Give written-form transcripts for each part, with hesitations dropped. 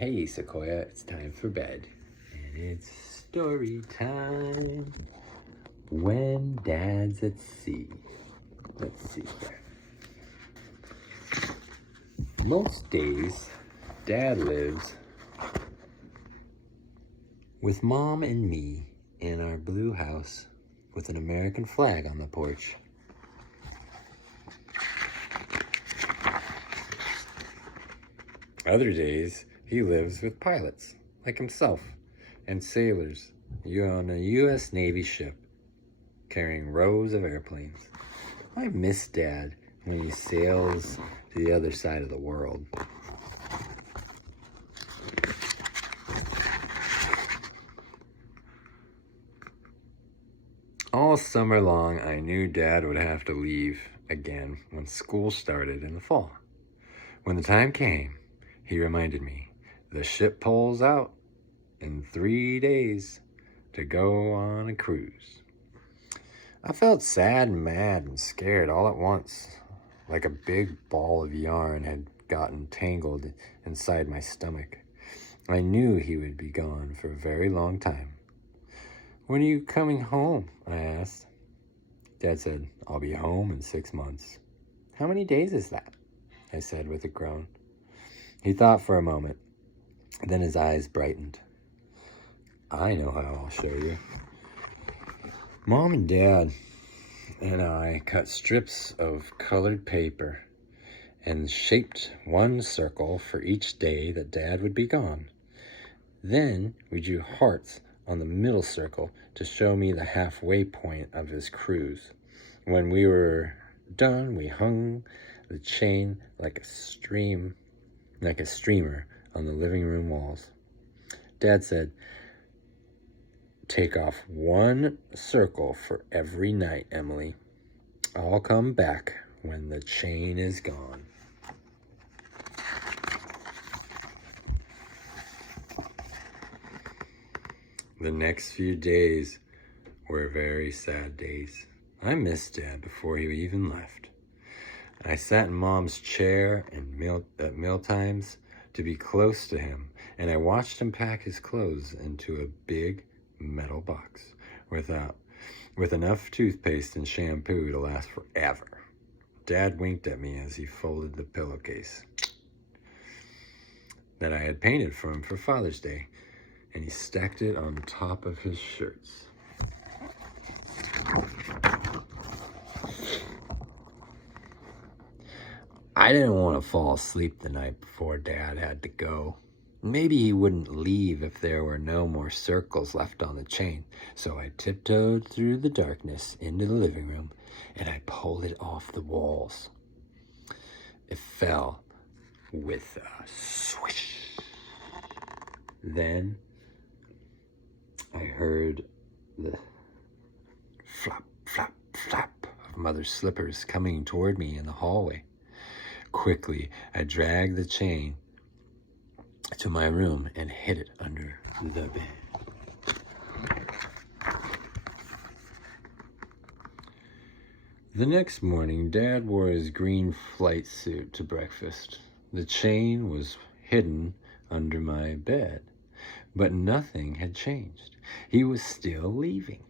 Hey, Sequoyah, it's time for bed. And it's story time. When Dad's at sea. Let's see here. Most days, Dad lives with Mom and me in our blue house with an American flag on the porch. Other days, he lives with pilots, like himself, and sailors on a U.S. Navy ship, carrying rows of airplanes. I miss Dad when he sails to the other side of the world. All summer long, I knew Dad would have to leave again when school started in the fall. When the time came, he reminded me, the ship pulls out in 3 days to go on a cruise. I felt sad and mad and scared all at once, like a big ball of yarn had gotten tangled inside my stomach. I knew he would be gone for a very long time. When are you coming home? I asked. Dad said, I'll be home in 6 months. How many days is that? I said with a groan. He thought for a moment, then his eyes brightened. I know how I'll show you. Mom and Dad and I cut strips of colored paper and shaped one circle for each day that Dad would be gone. Then we drew hearts on the middle circle to show me the halfway point of his cruise. When we were done, we hung the chain like a streamer on the living room walls. Dad said, take off one circle for every night, Emily. I'll come back when the chain is gone. The next few days were very sad days. I missed Dad before he even left. I sat in Mom's chair at mealtimes to be close to him, and I watched him pack his clothes into a big metal box with enough toothpaste and shampoo to last forever. Dad winked at me as he folded the pillowcase that I had painted for him for Father's Day, and he stacked it on top of his shirts. I didn't want to fall asleep the night before Dad had to go. Maybe he wouldn't leave if there were no more circles left on the chain. So I tiptoed through the darkness into the living room and I pulled it off the walls. It fell with a swish. Then I heard the flap, flap, flap of Mother's slippers coming toward me in the hallway. Quickly, I dragged the chain to my room and hid it under the bed. The next morning, Dad wore his green flight suit to breakfast. The chain was hidden under my bed, but nothing had changed. He was still leaving.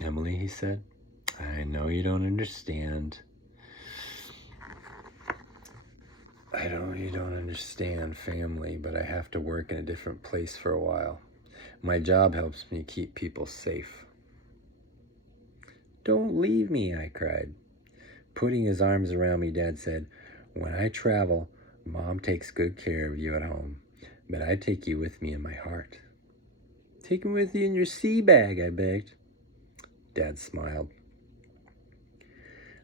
Emily, he said, I know you don't understand. I know you don't understand family, but I have to work in a different place for a while. My job helps me keep people safe. Don't leave me, I cried. Putting his arms around me, Dad said, when I travel, Mom takes good care of you at home, but I take you with me in my heart. Take me with you in your sea bag, I begged. Dad smiled.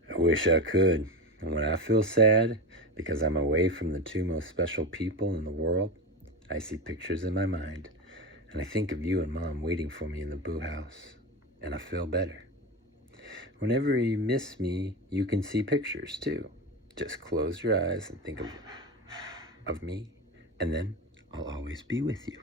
I wish I could. And when I feel sad, because I'm away from the two most special people in the world, I see pictures in my mind, and I think of you and Mom waiting for me in the blue house, and I feel better. Whenever you miss me, you can see pictures too. Just close your eyes and think of me, and then I'll always be with you.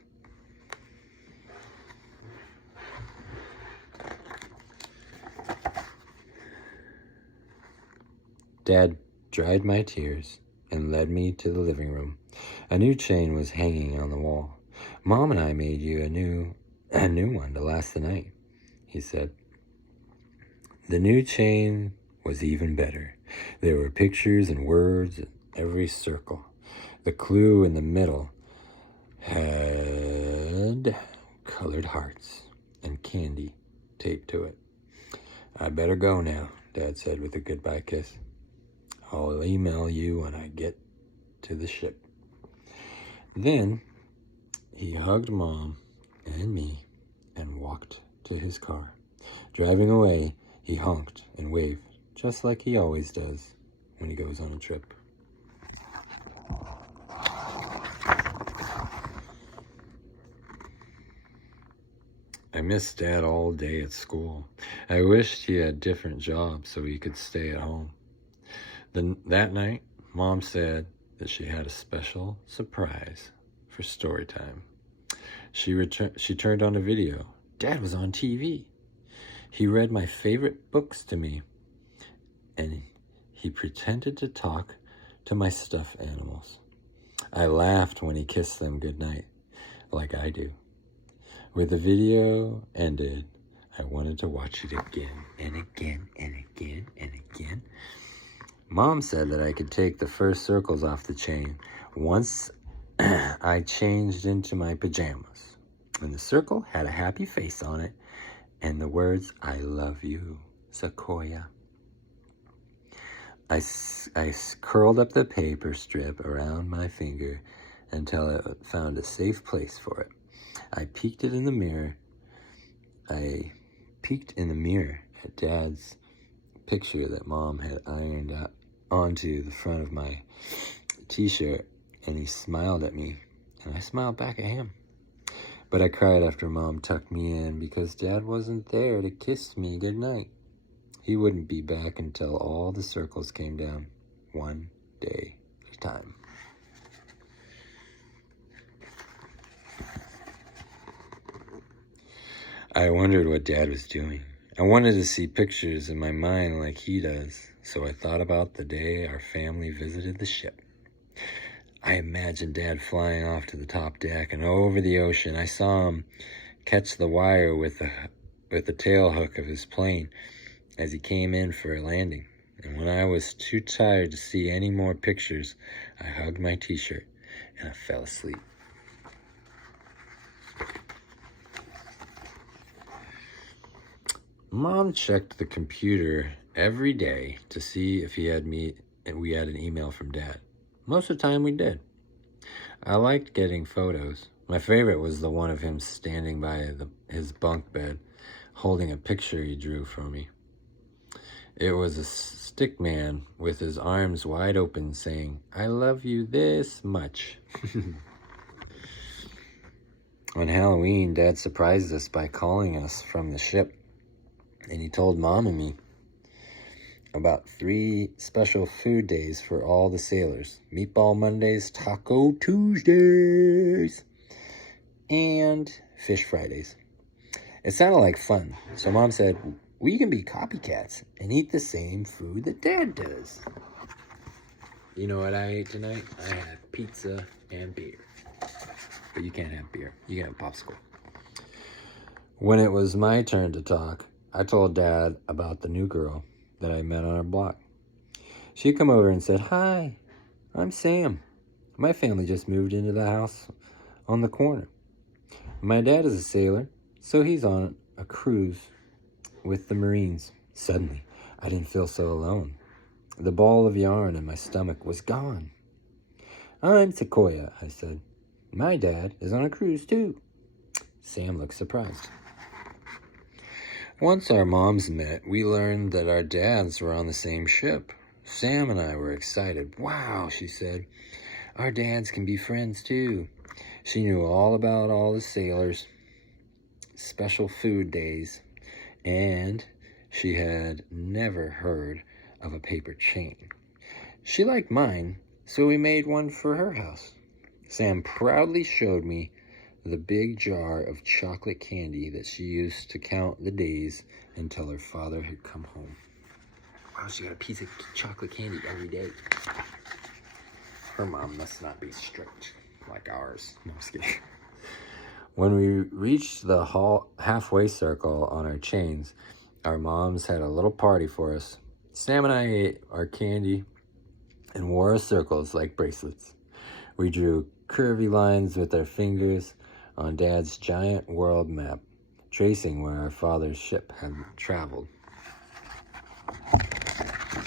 Dad dried my tears and led me to the living room. A new chain was hanging on the wall. Mom and I made you a new one to last the night, he said. The new chain was even better. There were pictures and words in every circle. The clue in the middle had colored hearts and candy taped to it. I better go now, Dad said with a goodbye kiss. I'll email you when I get to the ship. Then he hugged Mom and me and walked to his car. Driving away, he honked and waved, just like he always does when he goes on a trip. I missed Dad all day at school. I wished he had different jobs so he could stay at home. That night, Mom said that she had a special surprise for story time. She turned on a video. Dad was on TV. He read my favorite books to me, and he pretended to talk to my stuffed animals. I laughed when he kissed them goodnight, like I do. When the video ended, I wanted to watch it again and again and again and again. Mom said that I could take the first circles off the chain once I changed into my pajamas. And the circle had a happy face on it and the words, I love you, Sequoyah. I curled up the paper strip around my finger until I found a safe place for it. I peeked in the mirror at Dad's picture that Mom had ironed onto the front of my t-shirt, and he smiled at me, and I smiled back at him. But I cried after Mom tucked me in because Dad wasn't there to kiss me goodnight. He wouldn't be back until all the circles came down, one day at a time. I wondered what Dad was doing. I wanted to see pictures in my mind like he does, so I thought about the day our family visited the ship. I imagined Dad flying off to the top deck and over the ocean. I saw him catch the wire with the tail hook of his plane as he came in for a landing. And when I was too tired to see any more pictures, I hugged my t-shirt and I fell asleep. Mom checked the computer every day to see if we had an email from Dad. Most of the time we did. I liked getting photos. My favorite was the one of him standing by his bunk bed, holding a picture he drew for me. It was a stick man with his arms wide open saying, I love you this much. On Halloween, Dad surprised us by calling us from the ship. And he told Mom and me about 3 special food days for all the sailors. Meatball Mondays, Taco Tuesdays, and Fish Fridays. It sounded like fun. So Mom said, we can be copycats and eat the same food that Dad does. You know what I ate tonight? I had pizza and beer. But you can't have beer. You can have popsicle. When it was my turn to talk, I told Dad about the new girl that I met on our block. She come over and said, hi, I'm Sam. My family just moved into the house on the corner. My dad is a sailor, so he's on a cruise with the Marines. Suddenly, I didn't feel so alone. The ball of yarn in my stomach was gone. I'm Sequoyah, I said. My dad is on a cruise too. Sam looked surprised. Once our moms met, we learned that our dads were on the same ship. Sam and I were excited. Wow, she said. Our dads can be friends too. She knew all about all the sailors' special food days, and she had never heard of a paper chain. She liked mine, so we made one for her house. Sam proudly showed me the big jar of chocolate candy that she used to count the days until her father had come home. Wow, she got a piece of chocolate candy every day. Her mom must not be strict like ours. No, I'm just kidding. When we reached the halfway circle on our chains, our moms had a little party for us. Sam and I ate our candy and wore our circles like bracelets. We drew curvy lines with our fingers on Dad's giant world map, tracing where our father's ship had traveled.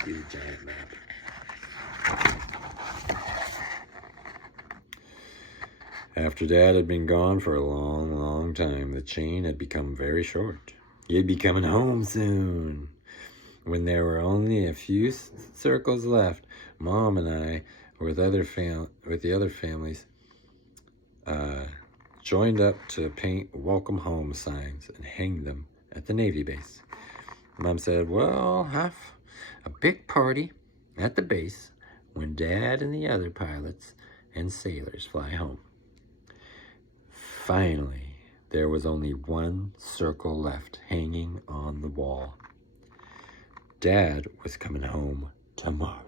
The giant map. After Dad had been gone for a long, long time, the chain had become very short. He'd be coming home soon. When there were only a few circles left, Mom and I, with the other families, joined up to paint welcome home signs and hang them at the Navy base. Mom said, "We'll have a big party at the base when Dad and the other pilots and sailors fly home." Finally, there was only one circle left hanging on the wall. Dad was coming home tomorrow.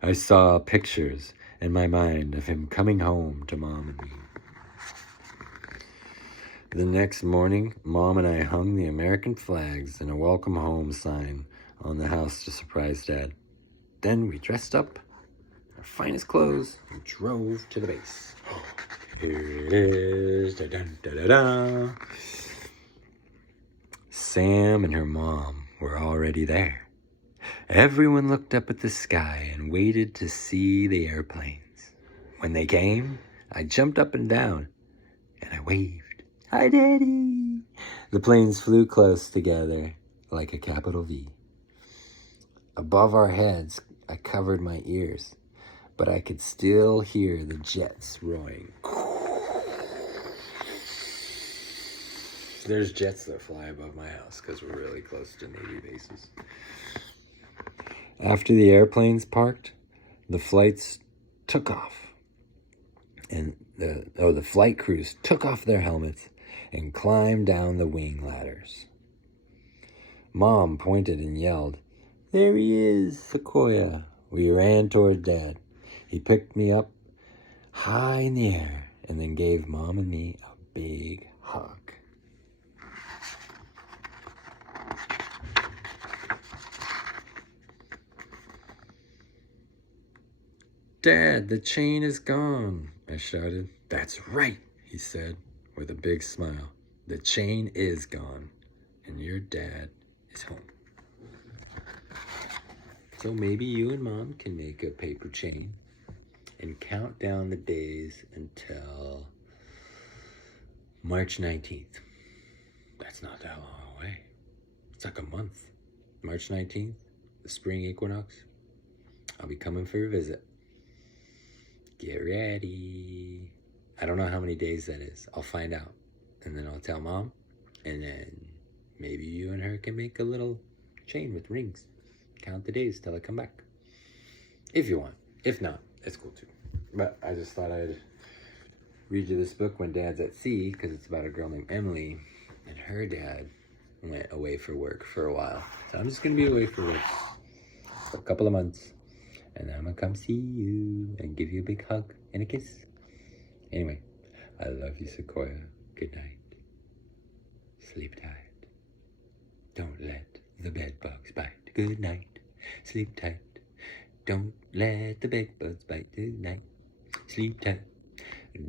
I saw pictures in my mind of him coming home to Mom and me. The next morning, Mom and I hung the American flags and a welcome home sign on the house to surprise Dad. Then we dressed up our finest clothes and drove to the base. Here it is. Da-dun-da-da-da. Sam and her mom were already there. Everyone looked up at the sky and waited to see the airplanes. When they came, I jumped up and down and I waved. "Hi, Daddy!" The planes flew close together like a capital V. Above our heads, I covered my ears, but I could still hear the jets roaring. There's jets that fly above my house because we're really close to Navy bases. After the airplanes parked, the flights took off. And the flight crews took off their helmets and climbed down the wing ladders. Mom pointed and yelled, "There he is, Sequoyah." We ran toward Dad. He picked me up high in the air and then gave Mom and me a big hug. "Dad, the chain is gone," I shouted. "That's right," he said with a big smile. "The chain is gone, and your dad is home." So maybe you and Mom can make a paper chain and count down the days until March 19th. That's not that long away. It's like a month. March 19th, the spring equinox. I'll be coming for a visit. Get ready. I don't know how many days that is. I'll find out. And then I'll tell Mom. And then maybe you and her can make a little chain with rings. Count the days till I come back. If you want. If not, it's cool too. But I just thought I'd read you this book, When Dad's at Sea, because it's about a girl named Emily. And her dad went away for work for a while. So I'm just going to be away for work for a couple of months. And I'm going to come see you and give you a big hug and a kiss. Anyway, I love you, Sequoyah. Good night. Sleep tight. Don't let the bed bugs bite. Good night. Sleep tight. Don't let the bed bugs bite. Good night. Sleep tight.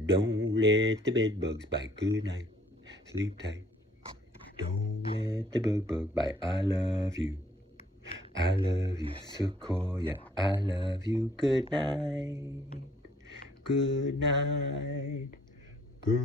Don't let the bed bugs bite. Good night. Sleep tight. Don't let the bug bite. I love you. I love you, Sequoyah. I love you. Good night. Good night. Good